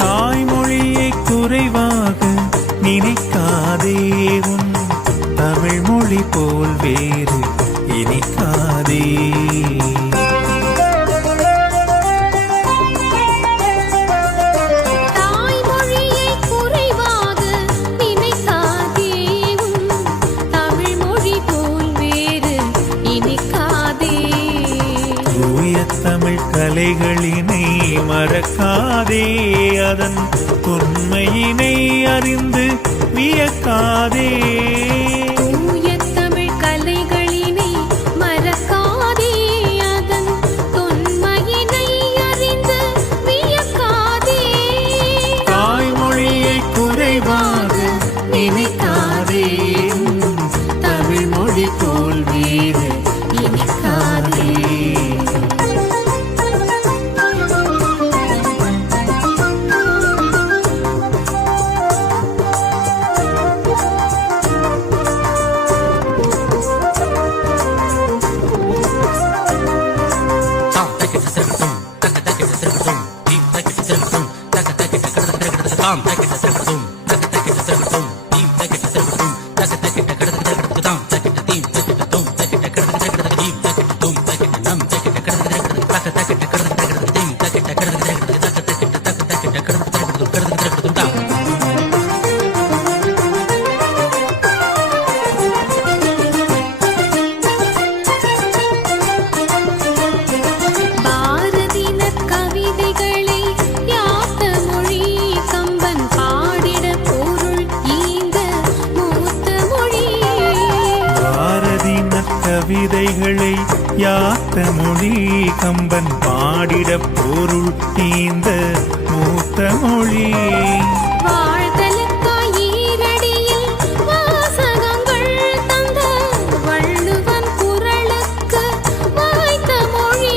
தாய்மொழியை குறைவாக நினைக்காதே, உன் தமிழ் மொழி போல் வேறு இனிக்காதே. தமிழ் கலைகளினை மறக்காதே, அதன் உண்மையினை அறிந்து வியக்காதே. தூய தமிழ் கலைகளினை மறக்காதே, அதன் தொன்மையினை அறிந்து வியக்காதே. தாய்மொழியை குறைவாக நினைக்காதே, தமிழ் மொழி போல் வேறு இனிக்காதே. கவிதைகளை யாத்த மொழி கம்பன் பாடிட பொருள் ஈந்த மூத்த மொழி. வாழ்தலுக்காய் ஈரடியில் வாசகங்கள் தந்த வள்ளுவன் குரலுக்கு வாய்த்த மொழி.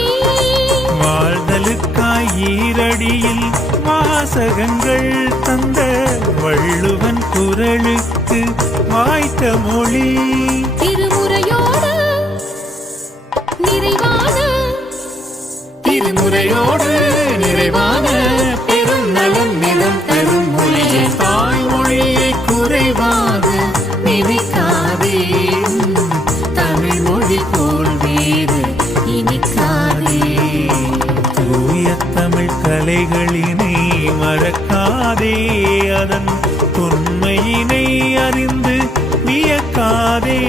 வாழ்தலுக்காய் ஈரடியில் வாசகங்கள் தந்த வள்ளுவன் குரலுக்கு வாய்த்த மொழி. திருமுறையோடு நிறைவான பெரும் நலம் நிலம் தரும் மொழியை. தாய்மொழியை குறைவாக நினைக்காதே, தமிழ் மொழி போல் வேறு இனிக்காதே. தூய தமிழ் கலைகளினை மறக்காதே, அதன் உண்மையினை அறிந்து வியக்காதே.